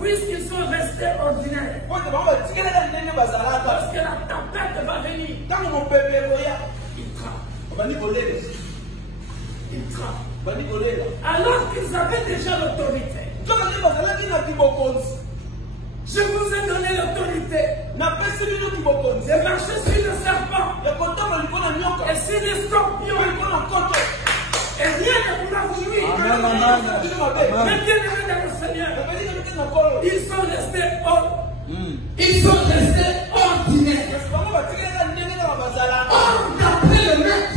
Puisqu'ils sont restés ordinaires. Parce que la tempête va venir. Ils tremblent. Alors qu'ils avaient déjà l'autorité. Je vous ai donné l'autorité de marcher sur le serpent et sur les scorpions. Et rien ne pourra vous nuire. Mais bien aimé dans le Seigneur, ils sont restés ordinaires. Or, d'après le maître,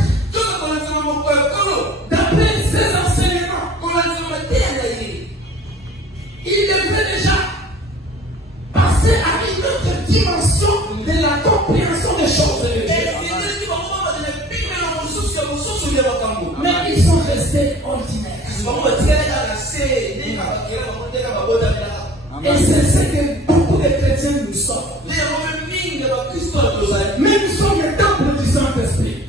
d'après ses enseignements, il devait déjà passer à une autre dimension de la compréhension des choses de Dieu. Mais ils sont restés ordinaires. Et c'est ce que beaucoup de chrétiens nous sommes. Mais nous sommes le temple du Saint-Esprit.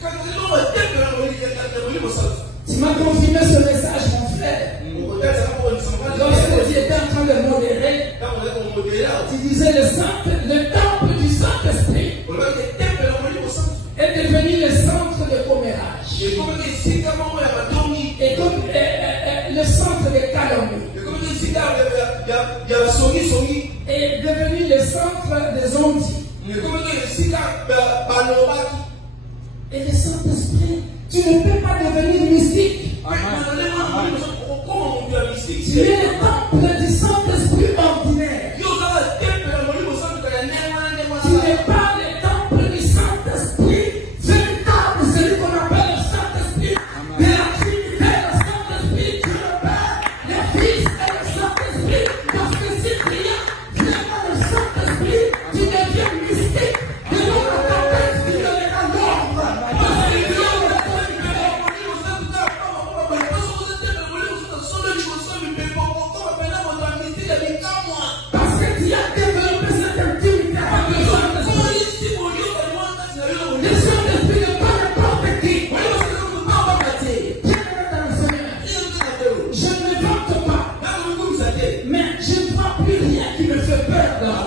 Tu m'as confirmé ce message, mon frère. Lorsque tu étais en train de modérer, tu disais le temple du Saint-Esprit est devenu le centre de commérage. Et comme le centre de calomnie est devenu le centre des ondits. Et le Saint-Esprit, tu ne peux pas devenir mystique. Tu es le temple du Saint-Esprit ordinaire. Tu n'es pas le temple du Saint-Esprit véritable, celui qu'on appelle le Saint-Esprit de la Trinité, le Saint-Esprit, Dieu le Père, le Fils et le Saint-Esprit. Parce que si rien vient dans le Saint-Esprit, tu deviens mystique. De l'eau à ta tête, tu deviendras l'ombre. Parce que Dieu le parce que tu as développé cette intimité avec le Saint-Esprit. Le Saint-Esprit n'est pas n'importe qui. Bien-aimé dans le Seigneur, je ne me vante pas, mais je ne vois plus rien qui me fait peur dans la vie.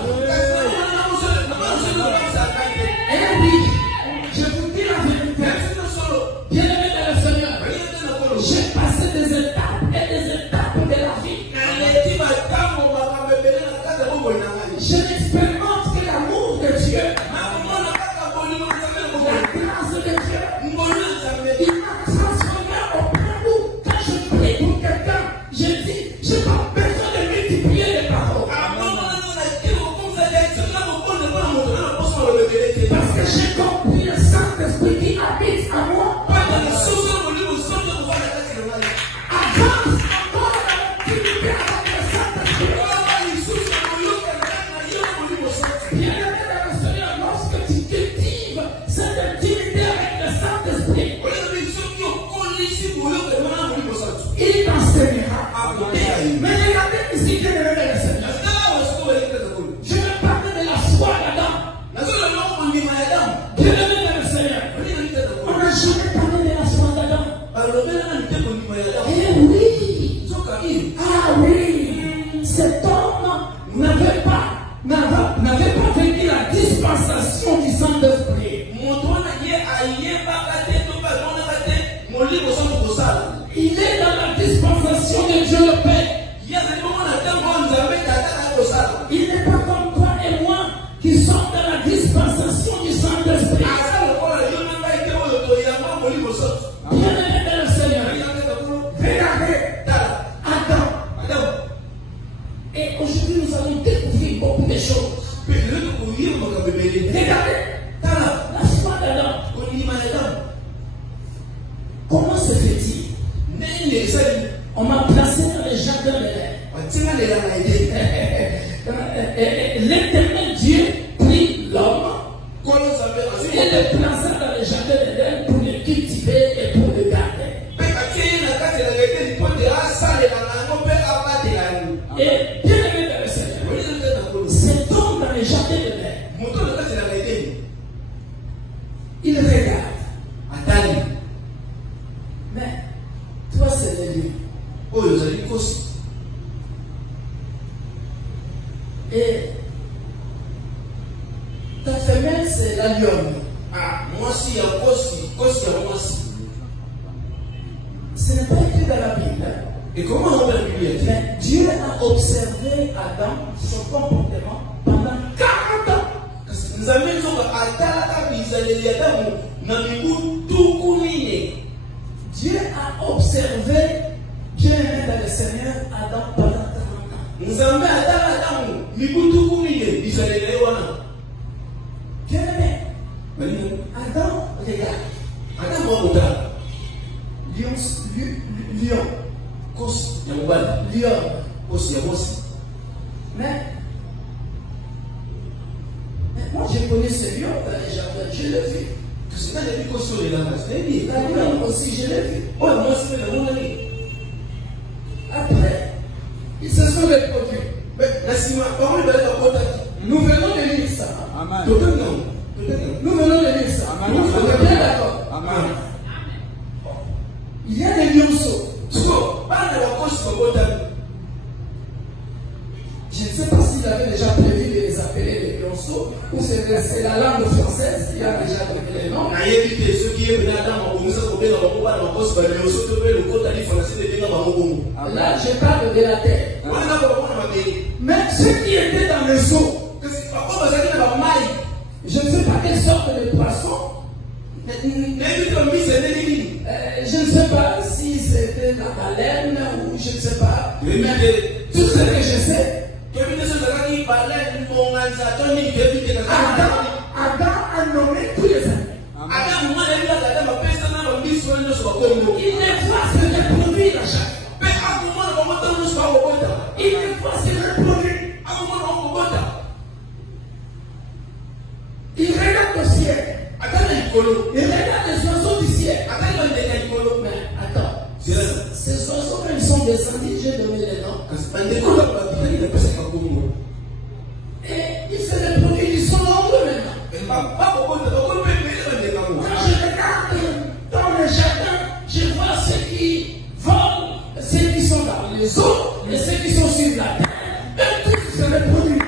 Et oui, je vous dis la vérité. Bien-aimé dans le Seigneur, j'ai passé des étapes et des étapes de la vie. Je n'expérimente que l'amour de Dieu, la grâce de Dieu. Il m'a transformé au point où, quand je prie pour quelqu'un, je dis, je n'ai pas besoin de multiplier les paroles. Parce que j'ai compris le Saint-Esprit qui habite en moi. Avance encore dans l'intimité avec le Saint-Esprit. Bien-aimé dans le Seigneur, lorsque tu cultives cette intimité avec le Saint-Esprit, il t'enseignera. Mais regardez ici, bien-aimé dans le Seigneur, je vais parler de la foi d'Adam. Bien-aimé dans le Seigneur, on n'a jamais parlé de la foi d'Adam. Eh oui, ah oui, cet homme n'avait pas vécu la dispensation du Saint-Esprit. Il est dans la dispensation de Dieu le Père. Il n'est pas comme toi et moi qui sommes dans la dispensation du Saint-Esprit. Bien-aimé dans le Seigneur, regardez Adam. Et aujourd'hui nous allons découvrir beaucoup de choses. Regardez la foi d'Adam. Comment se fait-il? On m'a placé dans les jardins de l'Èden. L'éternel Dieu prit l'homme et le plaça dans les jardins de l'Èden pour le cultiver et pour le garder. Et bien aimé dans le Seigneur, cet homme dans les jardins de l'Èden, il regarde. Mais toi c'est le Dieu. Et ta femelle, c'est la lionne. Ah, moi aussi, moi aussi. Ce n'est pas écrit dans la Bible. Et comment on va le dire? Mais Dieu a observé Adam, son comportement, pendant 40 ans. Nous avons dit Dieu a observé Dieu aimé dans le Seigneur Adam pendant 40 ans. Nous avons Adam, regarde. Lion. Mais moi j'ai connu ce lion dans les jardins, je l'ai vu. La lion aussi, je l'ai vu. Après, ils se sont reproduits. Nous venons de lire ça. Nous venons de lire ça. Nous sommes bien d'accord. Il y a des lionceaux. Je ne sais pas s'il avait déjà prévu de les appeler les lionceaux ou c'est la langue française qui a déjà donné les noms. Là, je parle de la terre. Mais ceux qui étaient dans le zoo, je ne sais pas quelle sorte de poisson. Je ne sais pas si c'était la baleine ou je ne sais pas. Mais tout ce que je sais, Adam a nommé tous les animaux. Il ne voit se reproduire à chaque fois. Il ne voit se reproduire. Il regarde le ciel. Il regarde les oiseaux du ciel. Mais attends, ces oiseaux, quand ils sont descendus, j'ai donné les noms. Et ils se reproduisent, ils sont nombreux maintenant. Quand je regarde dans le jardin, je vois ceux qui volent, ceux qui sont dans les eaux et ceux qui sont sur la terre. Eux tous se reproduisent.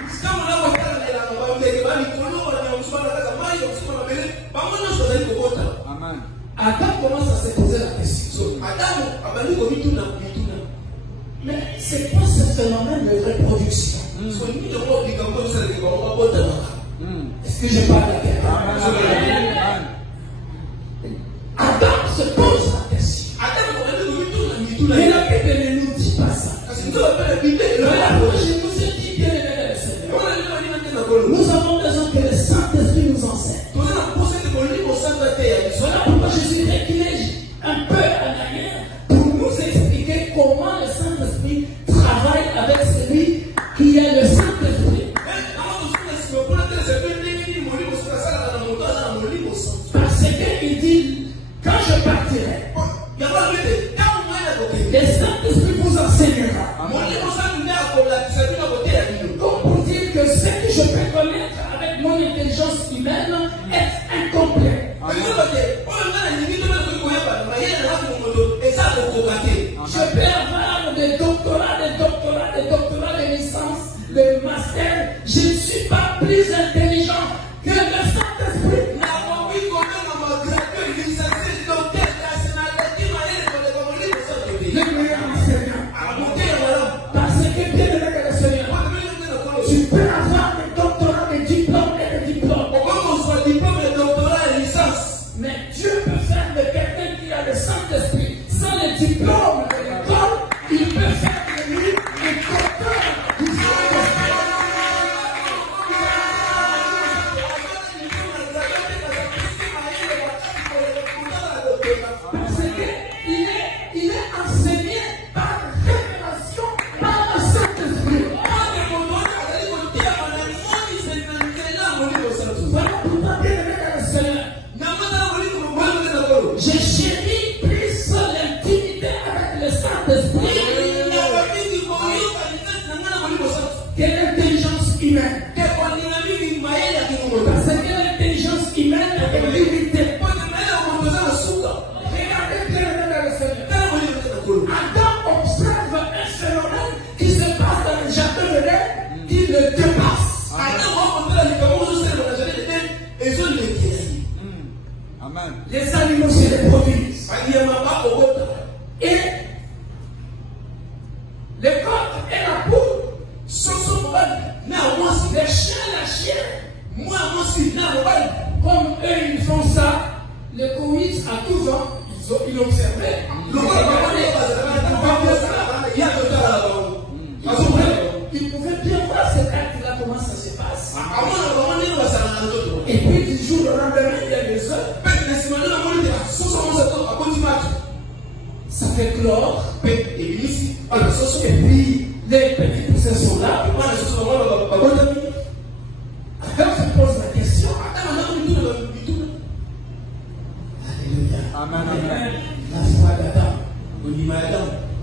Adam commence à se poser la question. Mais c'est quoi ce phénomène de reproduction? Est-ce que je parle à quelqu'un? Adam se pose la question. Mais la Bible ne nous dit pas ça. Voilà pourquoi je vous ai dit bien aimé le Seigneur. Nous avons besoin que le Saint-Esprit nous enseigne. Voilà pourquoi je suis reculé un peu en arrière pour nous expliquer comment le Saint-Esprit travaille avec celui qui est le Saint-Esprit. Parce qu'il dit, quand je partirai, le Saint-Esprit vous enseignera. Comme pour dire que ce que je peux connaître avec mon intelligence humaine est incomplet. Je peux avoir des doctorats, des licences, des masters. Je ne suis pas plus intelligent que le Saint-Esprit. Le meilleur enseignant. Parce que bien aimé le Seigneur, tu peux avoir des doctorats, des diplômes et des diplômes. Mais Dieu peut faire de quelqu'un qui a le Saint-Esprit sans le diplôme de l'école, il peut faire de lui un docteur du Saint-Esprit. Parce qu'il est enseigné par révélation, par le Saint-Esprit. Voilà pourquoi bien aimé dans le Seigneur, je chéris plus l'intimité avec le Saint-Esprit que l'intelligence humaine. Parce que l'intelligence humaine est limitée. Regardez bien dans le Seigneur. Adam observe un phénomène qui se passe dans le jardin de l'Éden qui le dépasse. Et le coq et la poule sont les chiens, la chienne. Comme eux ils font ça, les comites à tout vent, ils observaient. Ils pouvaient bien voir cet acte-là, comment ça se passe. Et puis du jour au lendemain, il y a des œufs. Ça fait clore. Et puis les petits poussins sont là. Alors se pose la question. Alléluia. Amen. La foi d'Adam.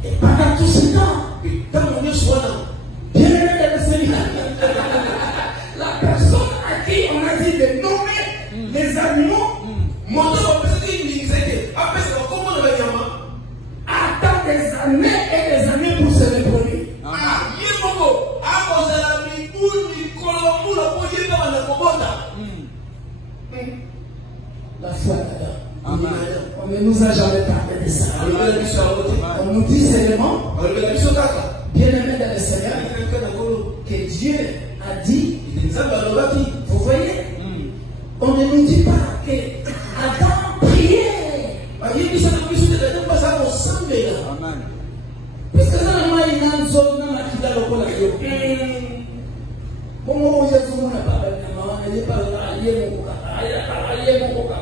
Et pendant tout ce temps, bien aimé dans le Seigneur, la personne à qui on a dit de nommer les animaux attend des années et des années pour se reproduire. La foi d'Adam. On ne nous a jamais parlé de ça. On nous dit seulement, bien aimé dans le Seigneur, que Dieu a dit. Vous voyez, on ne nous dit pas que Adam priait. Puisque ça n'a pas une zone dans la Kida Lokola. Bon, on y a tout le monde à parler. Il n'est pas là, il est mon coca.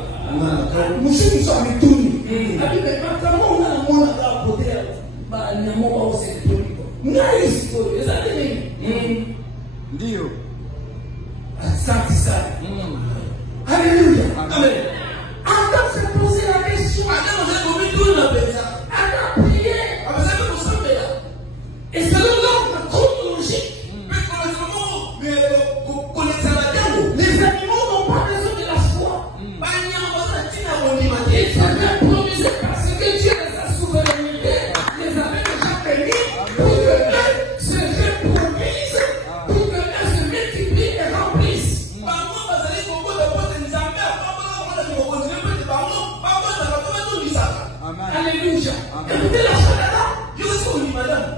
Nous sommes tous. Comment on a la moine à côté de Alléluia. Amen. Adam s'est posé la question. Adam prié. Et selon l'ordre chronologique, les animaux n'ont pas besoin de la foi. Ils se reproduisaient parce que Dieu les a souveraineté, les avait déjà bénis pour que eux se reproduisent, pour que eux se multiplient et remplissent. Alléluia. Écoutez la foi d'Adam.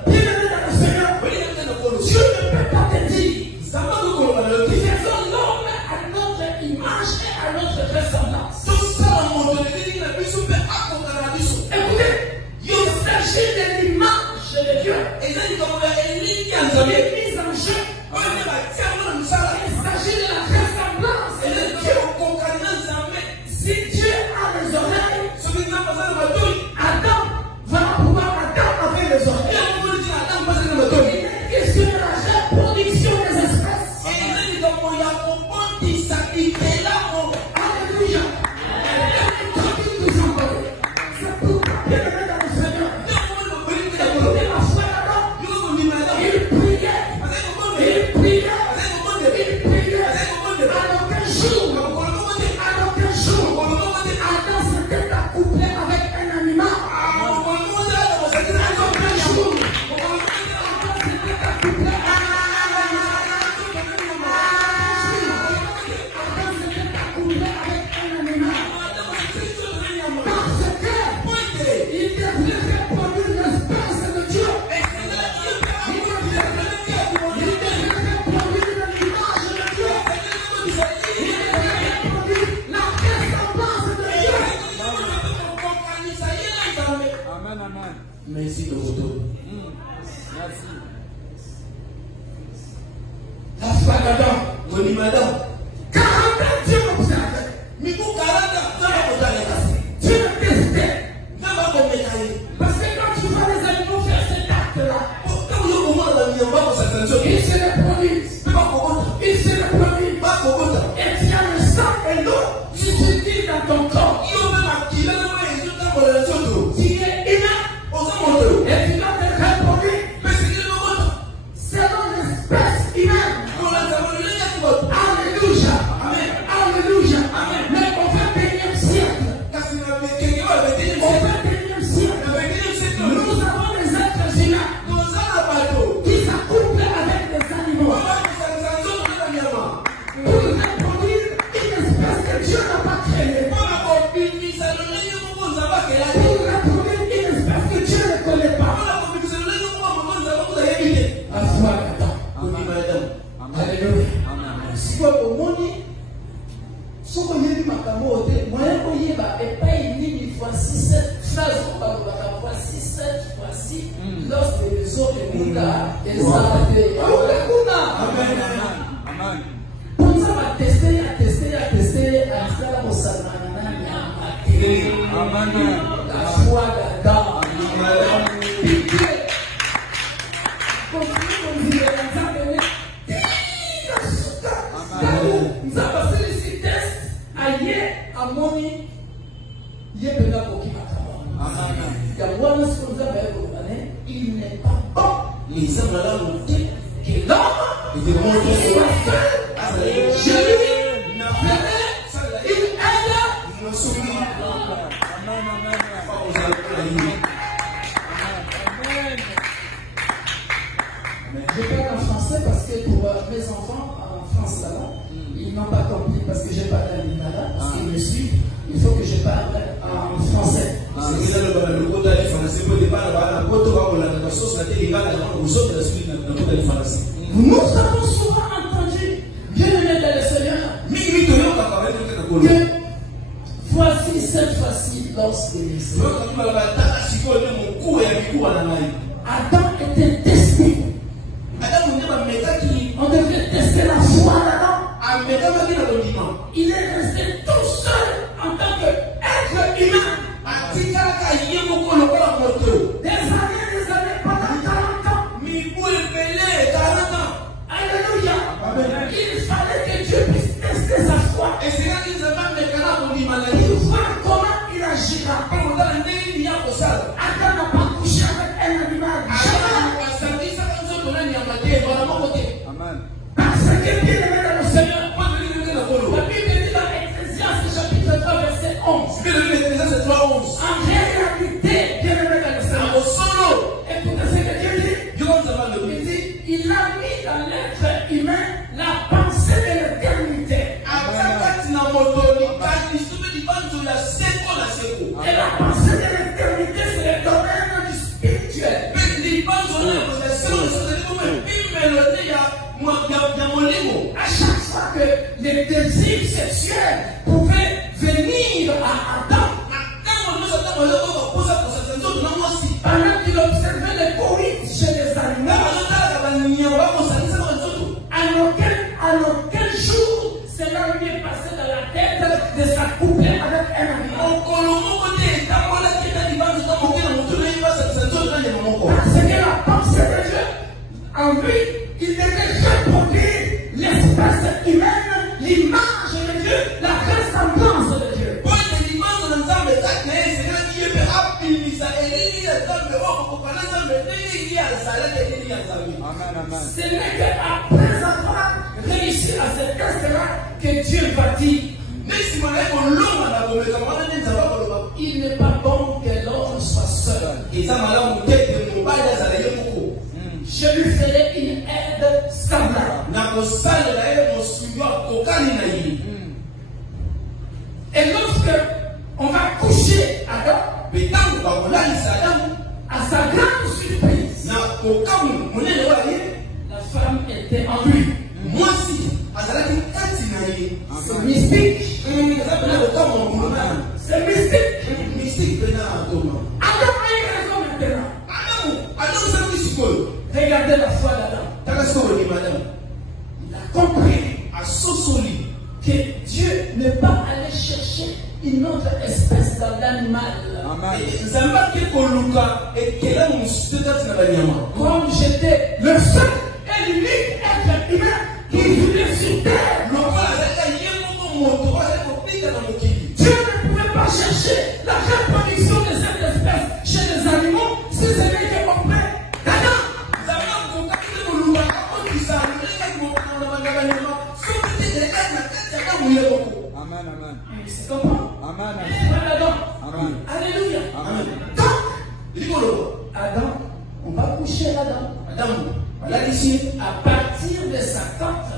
Bien aimé dans le Seigneur, Dieu ne peut pas te dire faisons l'homme à notre image et à notre ressemblance. Écoutez, il s'agit de l'image de Dieu. Il est mise en jeu. Il s'agit de la ressemblance de Dieu. Si Dieu a les oreilles, Adam va pouvoir attendre avec les oreilles. Il est question de la reproduction des espèces. Alléluia. C'est pourquoi bien aimé dans le Seigneur. Écoutez la foi d'Adam. Il priait. Alors qu'un jour, Adam s'était accouplé avec un animal. Alors qu'un jour, Adam s'était accouplé avec un animal. Parce qu'il devait reproduire l'espèce de Dieu. Il devait reproduire l'image de Dieu. Il devait reproduire la ressemblance de Dieu. Amen, amen. Merci de vous deux. Merci. La foi d'Adam. 40 ans, Dieu observait. Dieu le testait. Parce que quand tu vois les animaux faire cet acte-là, ils se reproduisent. Ils se reproduisent. Et tu as le sang et l'eau qui circulent dans ton corps. Tu es humain. Et tu dois te reproduire selon l'espèce humaine. Alléluia. Alléluia. Mais au 21e siècle, nous avons des êtres humains qui s'accouplent avec les animaux. voici cette phrase, voici cette fois-ci, lorsque les autres écoutent, les arrêtés. Amen. Amen. Pour ça, on va tester, à faire au Salmanana, Amen. la foi d'Adam. Il n'est pas bon. Les hommes là ont dit que l'homme soit seul. Jésus, il aide. Je parle en français parce que pour mes enfants en France là-bas, ils n'ont pas compris parce que je parle en lingala, parce qu'ils me suivent. Il faut que je parle en français. Nous avons souvent entendu, bien-aimé dans le Seigneur, que voici cette fois-ci lorsque Adam était testé. On devait tester la foi là-dedans. Il est resté tout seul en tant qu'être humain. Des années, pendant 40 ans. Alléluia. Il fallait que Dieu puisse tester sa foi. Et voir comment il agira. Adam n'a pas couché avec un animal. Amen. Parce que bien aimé dans le Seigneur, la Bible dit dans Ecclésiaste chapitre 3 verset 11. En réalité, bien aimé dans le Seigneur, écoutez ce que Dieu dit. Il dit, il a mis dans l'être humain la pensée de l'éternité. Et la pensée de l'éternité, c'est le domaine du spirituel. À chaque fois que les désirs sexuels pouvaient venir à Adam, pendant qu'il observait les coïts chez les animaux, à aucun jour cela lui est passé dans la tête de s'accoupler avec un animal. Parce que la pensée de Dieu, en lui, il devait reproduire l'espèce humaine, l'image de Dieu, la ressemblance de Dieu. Ce n'est qu'après avoir réussi à ce test-là que Dieu va dire, il n'est pas bon que l'homme soit seul. Je lui ferai une aide semblable. Et lorsque on va coucher Adam, à sa grande surprise, la femme était en lui. C'est mystique. C'est mystique. Adam a une raison maintenant. Regardez la foi d'Adam. Il a compris que Dieu n'est pas allé chercher une autre espèce dans l'animal. Comme j'étais le seul et l'unique être humain qui vivait sur terre, Dieu ne pouvait pas chercher la reproduction de cette espèce chez les animaux si ce n'est qu'auprès d'Adam. Amen, amen. C'est comment? Amen, Adam. amen. Alléluia. Amen. Donc, Adam, on va coucher Adam. À partir de sa tente,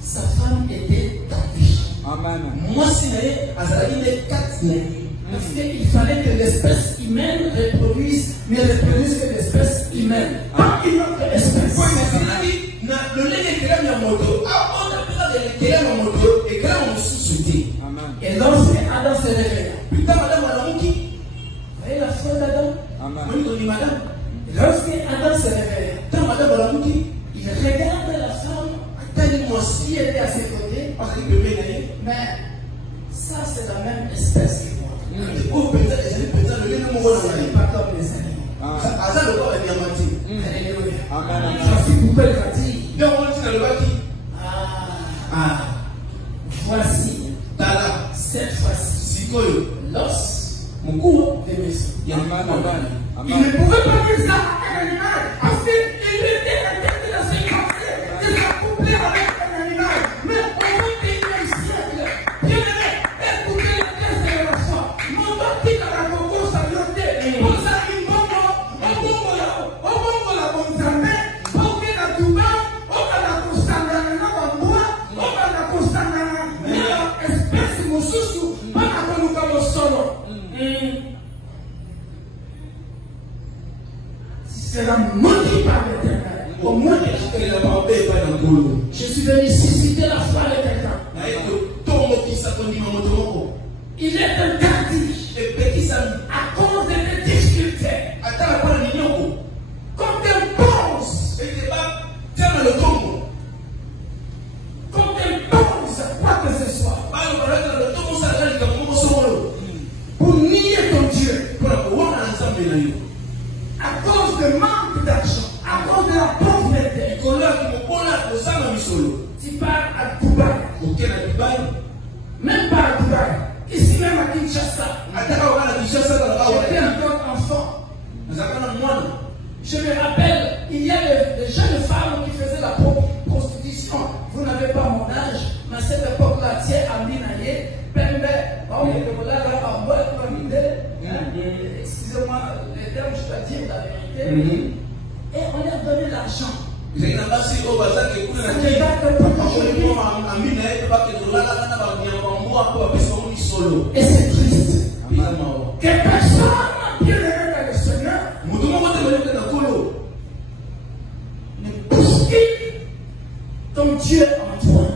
sa femme était tapée. Amen. Parce qu'il fallait que l'espèce humaine reproduise, mais elle reproduise que l'espèce humaine, pas une autre espèce. Et lorsque Adam se réveilla, voyez la foi d'Adam? Lorsque Adam se réveille, il regarde la femme qui était à ses côtés, mais ça c'est la même espèce que moi. C'est pas comme les animaux. Voici cette fois-ci l'os de mes os. Il ne pouvait pas dire ça à un animal parce qu'il était la tête de la séquence de s'accoupler avec un animal. Mais au 21e siècle, bien aimé, écoutez le test de la foi. Mon baptiste à la coco saluté, pour ça une bonne la bonne zambe, pour que la touba, on va la constantana, on va la constantana, mais espèce de sous, pas à nous comme solo. Sera maudit par l'Éternel. Au moins, je suis venu susciter la foi de quelqu'un. Il est interdit à cause des difficultés. Quand elle pense, quoi que ce soit, pour nier ton Dieu, à cause de manque d'argent, à cause de la pauvreté, tu pars à Dubaï, même pas à Dubaï, ici même à Kinshasa. J'étais encore enfant. Je me rappelle, il y a des jeunes femmes qui faisaient la prostitution. Vous n'avez pas mon âge, mais à cette époque-là, tu es à Minaye, excusez-moi les termes, je dois dire la vérité. Et on leur donnait l'argent. Et c'est triste. Que personne n'a bien aimé le Seigneur ne bouscule ton Dieu en toi.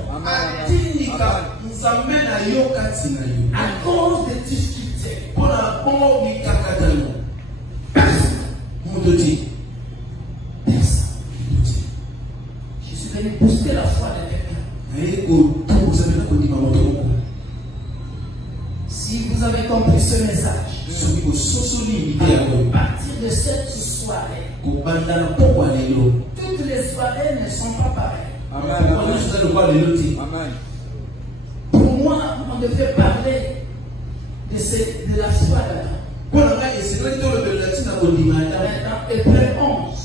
À cause des difficultés. Personne. Je suis venu booster la foi de quelqu'un. Si vous avez compris ce message, à partir de cette soirée, toutes les soirées ne sont pas pareilles. Amen. Pour moi, on devait parler de la foi là.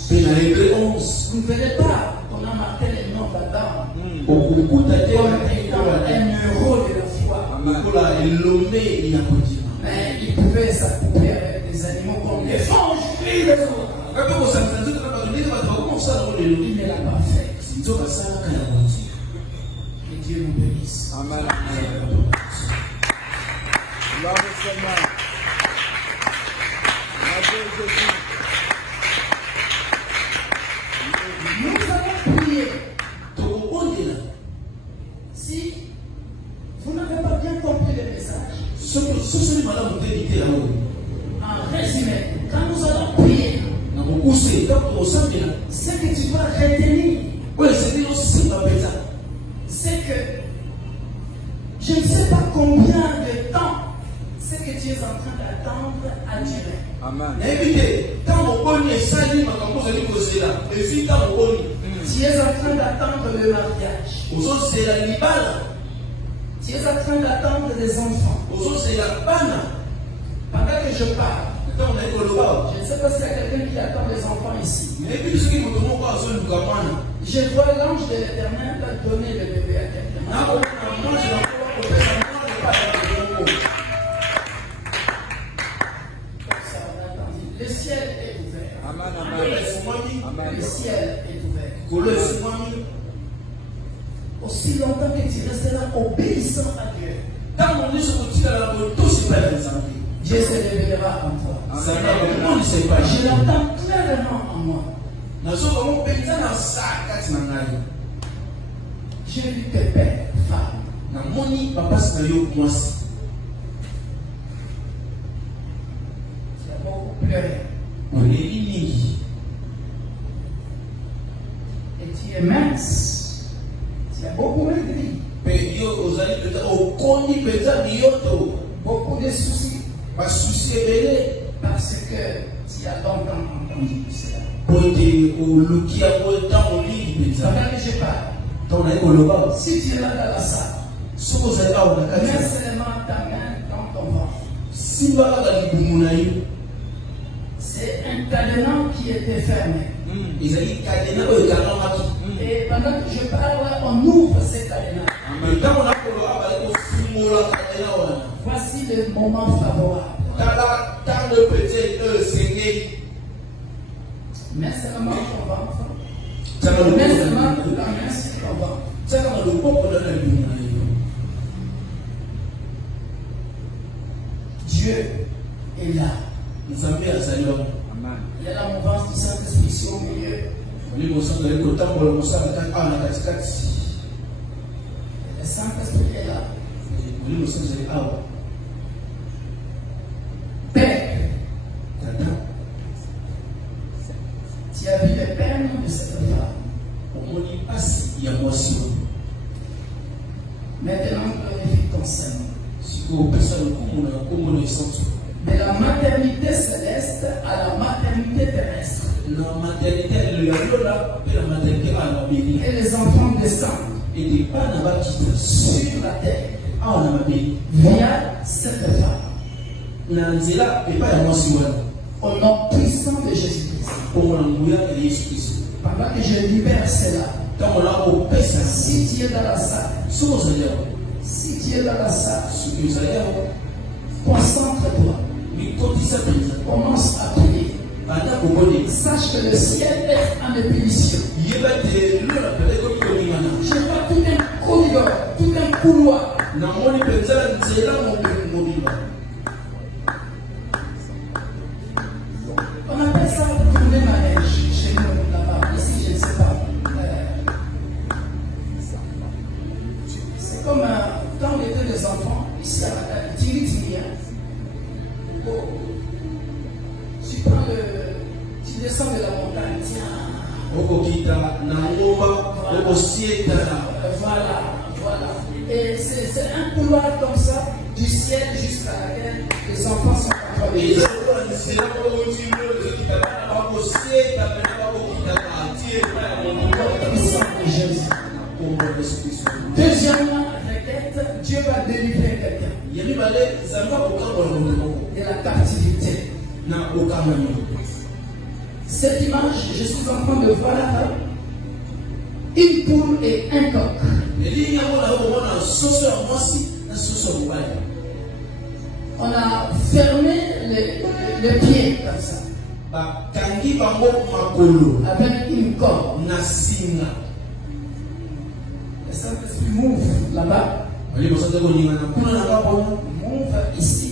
Dans Hébreu 11, vous ne verrez pas qu'on a marqué les noms d'Adam comme étant un héros de la foi. Mais il pouvait s'accoupler avec des animaux comme les fanges et les autres. Il ne l'a pas fait. Que Dieu nous bénisse. Amen. Gloire au Seigneur. Nous allons prier. Si vous n'avez pas bien compris le message, en résumé, quand nous allons prier, ce que tu dois retenir, c'est que je ne sais pas combien de temps ce que tu es en train d'attendre a duré. Amen. Tu es en train d'attendre le mariage. Tu es en train d'attendre des enfants. Pendant que je parle, je ne sais pas s'il y a quelqu'un qui attend des enfants ici. Je vois l'ange de l'Éternel donner le bébé à quelqu'un. Le ciel est ouvert. Amen. Le ciel est ouvert. Aussi longtemps que tu resteras obéissant à Dieu, Dieu se révélera en toi. Je l'entends clairement en moi. J'ai vu Pépé femme. Namoni papa sinayo mwasi. Tu as beaucoup pleuré. Oleli. Et tu es mince. Tu as beaucoup maigri. Beaucoup de soucis. Parce que tu as longtemps entendu cela. Pendant que je parle, si tu es là dans la salle, mets seulement ta main dans ton ventre. C'est un cadenas qui était fermé. Et pendant que je parle, on ouvre ce cadenas. Voici le moment favorable. Mets seulement ton ventre. Mets seulement ta main sur ton ventre. Dieu est là. Il y a la mouvance du Saint-Esprit au milieu. Le Saint-Esprit est là. Père, tu as vu les peines de cette femme. Maintenant, glorifie ton Seigneur. De la maternité céleste à la maternité terrestre. Et les enfants descendent sur la terre via cette femme. Au nom puissant de Jésus-Christ. Pendant que je libère cela, si tu es dans la salle, concentre-toi. Commence à prier. Sache que le ciel est en ébullition. Je vois tout un corridor, tout un couloir. On appelle ça tourner manège chez nous là-bas. Ici, je ne sais pas. C'est comme quand on était des enfants, ici à la Tiri-Tiri. Tu descends de la montagne, tiens. Voilà. Et c'est un couloir comme ça, du ciel jusqu'à laquelle les enfants sont envoyés. Deuxièmement, requête, Dieu va délivrer quelqu'un de la captivité. Cette image, je suis en train de voir une poule et un coq. On a fermé les pieds comme ça. Avec une corde. Le Saint-Esprit m'ouvre là-bas. M'ouvre ici.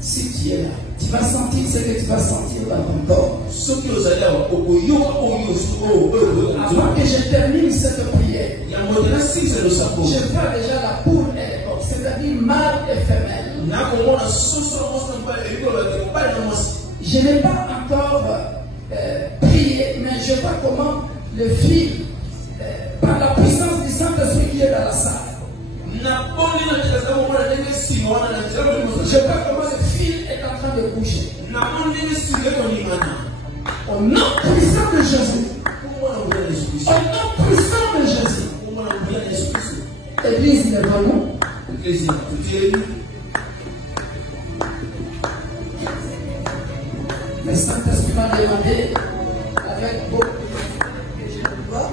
Si tu es là, tu vas sentir ce que tu vas sentir dans ton corps. Avant que je termine cette prière, je vois déjà la poule et les coqs, c'est-à-dire mâle et femelle. Je n'ai pas encore prié, mais je vois comment le fil, par la puissance du Saint-Esprit qui est dans la salle, je vois comment le fil est en train de bouger. Au nom puissant de Jésus. Au nom puissant de Jésus. Église, lève-nous. Le Saint-Esprit m'a demandé avec beaucoup de que je ne vois.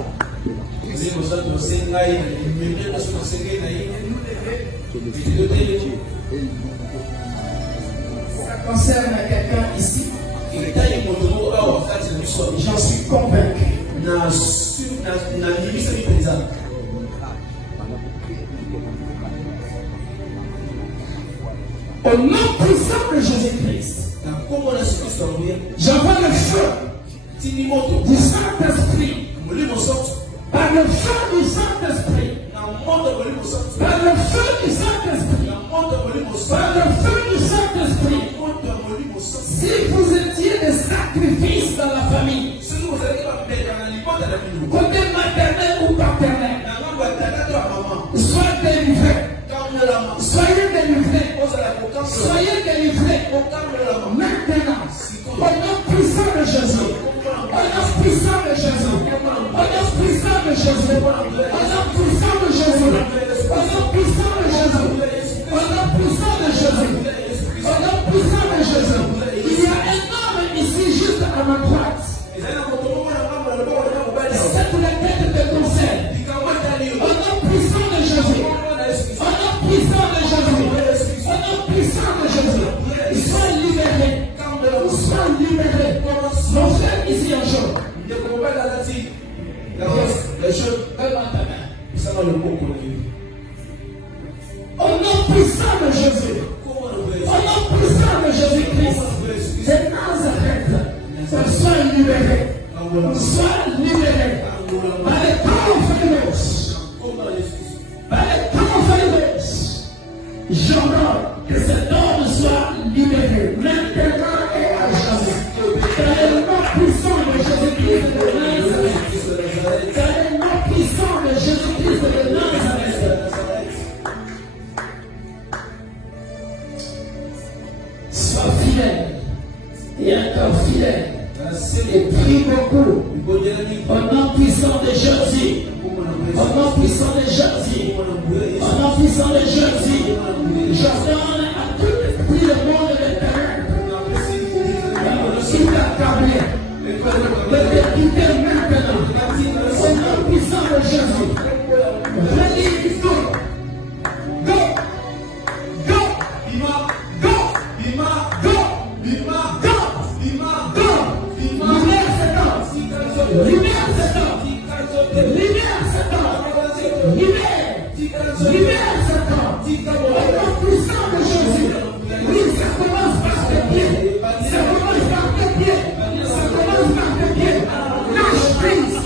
Ça concerne quelqu'un ici. J'en suis convaincu. Au nom puissant de Jésus-Christ, j'envoie le feu du Saint-Esprit Par le feu du Saint-Esprit. Par le feu du Saint-Esprit. Par le feu du Saint-Esprit. Si vous étiez des sacrifices dans la famille, côté maternel ou paternel, soyez délivrés. Soyez délivrés. Soyez délivrés. Maintenant, au nom puissant de Jésus. Au nom puissant de Jésus. Au nom puissant de Jésus. Au nom puissant de Jésus. Au nom puissant de Jésus. Au nom puissant de Jésus. Au nom puissant de Jésus. Il y a un homme ici juste à ma droite. C'est pour la tête de conseil. Au nom puissant de Jésus. Au nom puissant de Jésus. Au nom puissant de Jésus. Sois libéré. Sois libéré. Mon frère ici un jour. Au nom puissant de Jésus. Au nom puissant de Jésus-Christ. De Nazareth. Sois libéré. Sois libéré. Par les conférences. Par les conférences. J'ordonne que cet homme soit libéré. Maintenant et à jamais. Par le nom puissant de Jésus-Christ de Nazareth. Par le nom puissant de Jésus-Christ de Nazareth. Sois fidèle. Et encore fidèle. Et prie beaucoup. Au nom puissant de Jésus. Au nom puissant de Jésus. Au nom puissant de Jésus. J'ordonne à tout esprit le monde de terre. Il t'accabler. De te quitter maintenant. Au nom puissant de Jésus. Rélise go. Go. Go. Go. Go. Go. Go. Libère cet homme. Libère cet homme. Libère cet homme. Libère. Libère cet homme. Au nom puissant de Jésus. Oui, ça commence par tes pieds. Ça commence par tes pieds. Ça commence par tes pieds. Lâche prise.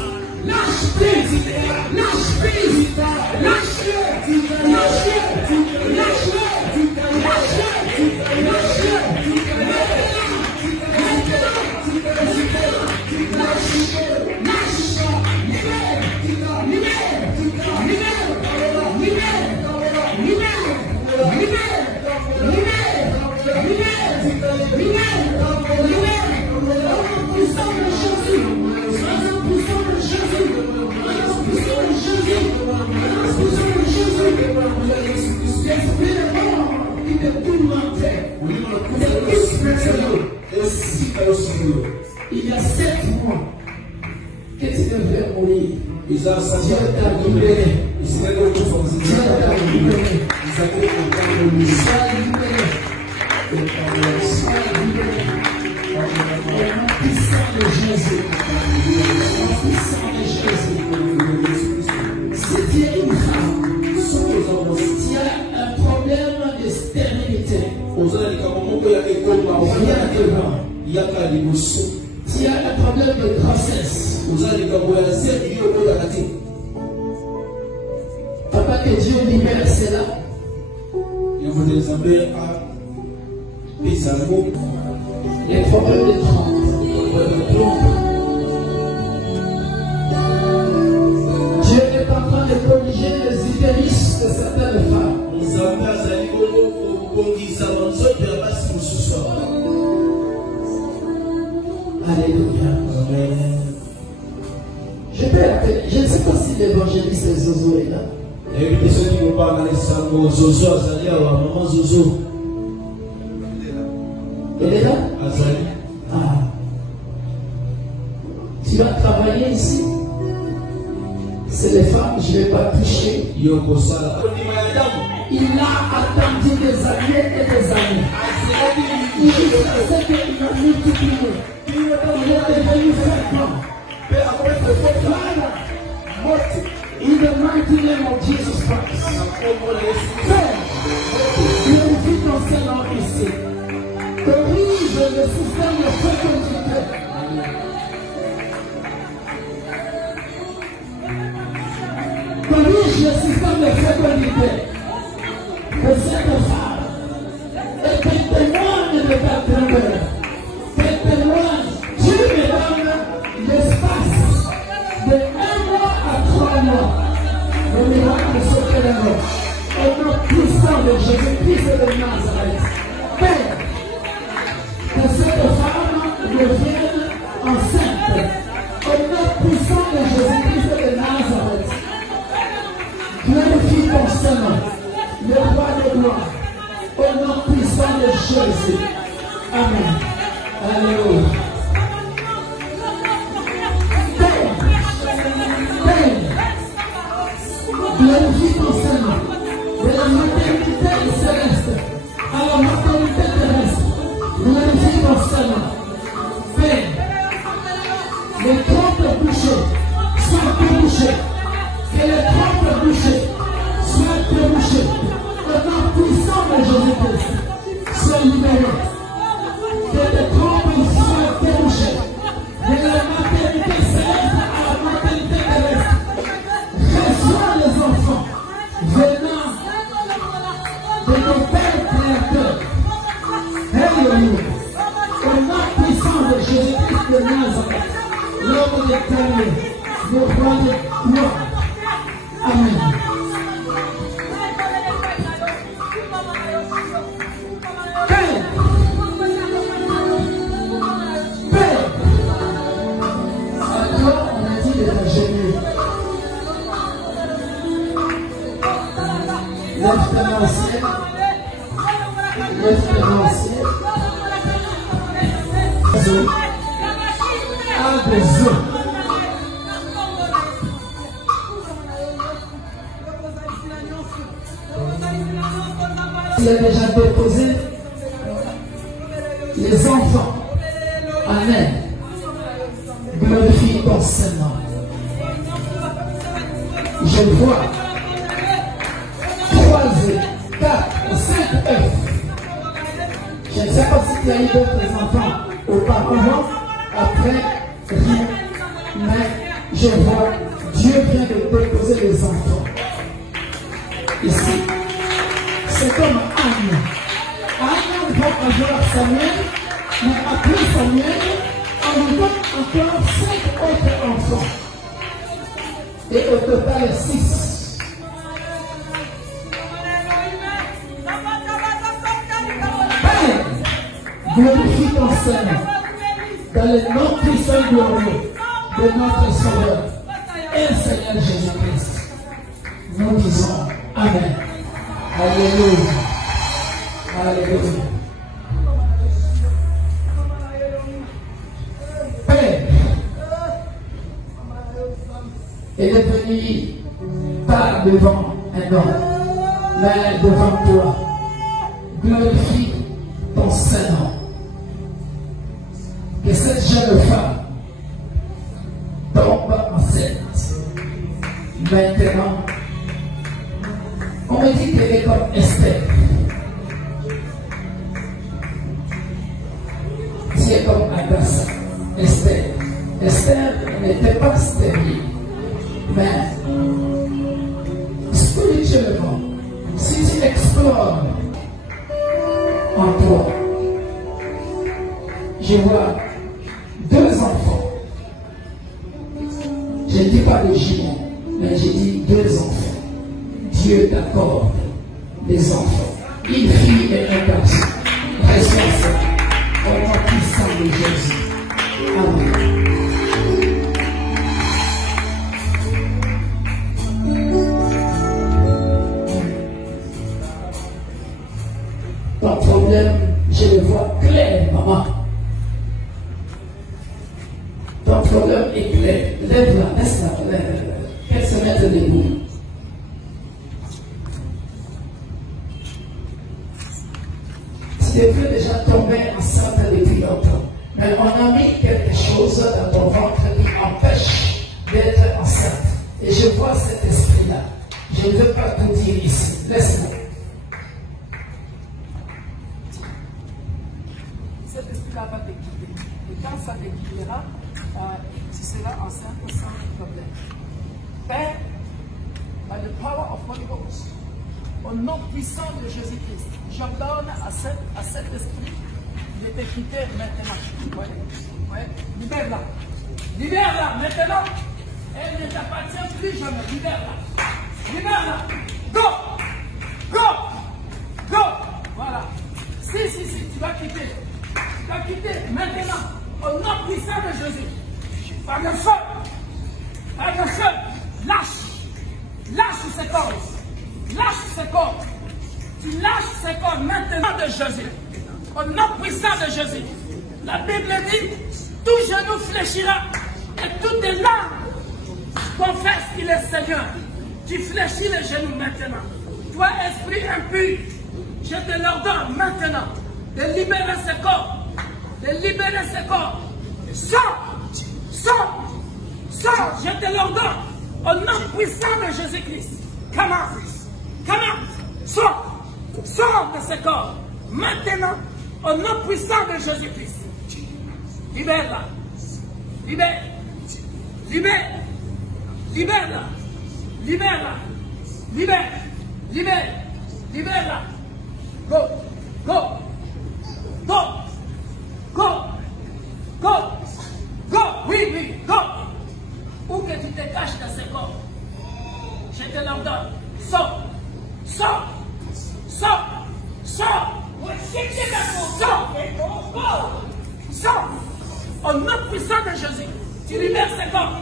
Lâche prise. Lâche prise. Lâche-le. Lâche-le. Lâche-le. Lâche-le. Lâche-le. Il y a 7 mois que tu devrais mourir. Dieu t'a libéré. Dieu t'a libéré. Sois libéré. Sois libéré. Au nom puissant de Jésus. Au nom puissant de Jésus. Si tu es une femme, tu as un problème de stérilité. Viens devant. Tu as un problème de grossesse. Papa, que Dieu libère cela. Les problèmes de trompe. Dieu est en train de corriger les utérus de certaines femmes. Alléluia. Je ne sais pas si l'évangéliste Zozo est là. Il est là? Ah. Tu vas travailler ici. C'est les femmes, je ne vais pas toucher. Il a attendu des années et des années. Il sait qu'il a multiplié. Il est devenu fervent. In the mighty name of Jesus Christ. Père, glorifie ton Seigneur ici. Corrige le système de fécondité. Jésus-Christ de Nazareth. Père, que cette femme devienne enceinte. Au nom puissant de Jésus-Christ de Nazareth. Glorifie ton Seigneur, le roi de gloire. Au nom puissant de Jésus. Amen. Alléluia. Glorifie ton Seigneur. De la maternité céleste à la maternité terrestre. Glorifie ton Seigneur. Père, les 30 bouchées soient débouchées. Que les 30 bouchées soient débouchées. Au nom puissant de Jésus-Christ, soient libérés. Que les 30 soient débouchées. De la maternité céleste à la maternité terrestre. Reçois les enfants venant de nos pères créateurs. Alléluia. Au nom puissant de Jésus-Christ de Nazareth, l'homme d'éternel, le roi de gloire. Amen. Père, alors on a dit de la gêner. Lève-toi dans le ciel. Lève-toi dans le ciel. A besoin. Il a déjà déposé les enfants. Amen. Glorifie ton Seigneur. Je vois 3, 4, 5 œufs. Je ne sais pas si tu as eu d'autres enfants auparavant, après, rien. Mais je vois, Dieu vient de déposer les enfants. Ici. C'est comme Anne. Anne va avoir Samuel, mais après Samuel, on lui donne encore 5 autres enfants. Et au total 6. Père, glorifie ton Seigneur dans le nom puissant glorieux de notre Sauveur et Seigneur Jésus-Christ. Nous disons Amen. Alléluia. Alléluia. Père, il est venu pas devant un homme, mais devant toi. Glorifie ton Seigneur. Que cette jeune femme tombe enceinte. Maintenant, on me dit qu'elle est comme Esther. Tu es comme Agatha. Esther. Esther n'était pas stérile. Mais spirituellement, si tu explores en toi, je vois 2 enfants. Je ne dis pas de jumeaux, mais je dis 2 enfants. Dieu t'accorde des enfants, une fille et un garçon. Reçois ça au nom puissant de Jésus. Amen. Ton problème, je le vois clair, maman. Ton problème est clair. Lève-la, laisse-la, lève-la. Qu'elle se mette debout. Tu devrais déjà tomber enceinte depuis longtemps. Mais on a mis quelque chose dans ton ventre qui empêche d'être enceinte. Et je vois cet esprit-là. Je ne veux pas tout dire ici. Laisse-moi. Cet esprit-là va te quitter. Et quand ça te quittera, tu seras enceinte sans problème. Père, by the power of Holy Ghost, au nom puissant de Jésus-Christ, j'ordonne à cet esprit de te quitter maintenant. Ouais. Libère-la. Libère-la maintenant. Elle ne t'appartient plus jamais. Libère-la. Libère-la. Go. Go. dois quitter. Tu dois quitter maintenant. Au nom puissant de Jésus. Par le feu. Par le feu. Lâche. Lâche ce corps. Lâche ce corps. Tu lâches ce corps maintenant de Jésus. Au nom puissant de Jésus. La Bible dit, tout genou fléchira et toutes les larmes confessent qu'il est Seigneur. Tu fléchis les genoux maintenant. Toi, esprit impur, je te l'ordonne maintenant de libérer ce corps. De libérer ce corps. Sors! Sors! Sors! Je te l'ordonne. Au nom puissant de Jésus-Christ. Come out! Come out! Sors! Sors de ce corps. Maintenant, au nom puissant de Jésus-Christ. Libère-la. Libère. Libère. Libère-la. Libère-la. Libère. Libère. Libère-la. Go. Go. Go. Go. Go. Go. Oui, oui. Go. Où que tu te caches dans ce corps. Je te l'ordonne. Sors. Sors. Sors. Sors. Sors. Sors. Au nom puissant de Jésus. Tu libères ce corps.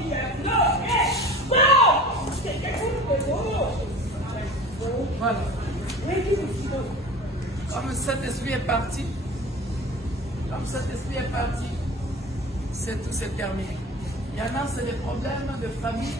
Voilà. Comme cet esprit est parti, c'est tout, c'est terminé. Il y en a, c'est des problèmes de famille.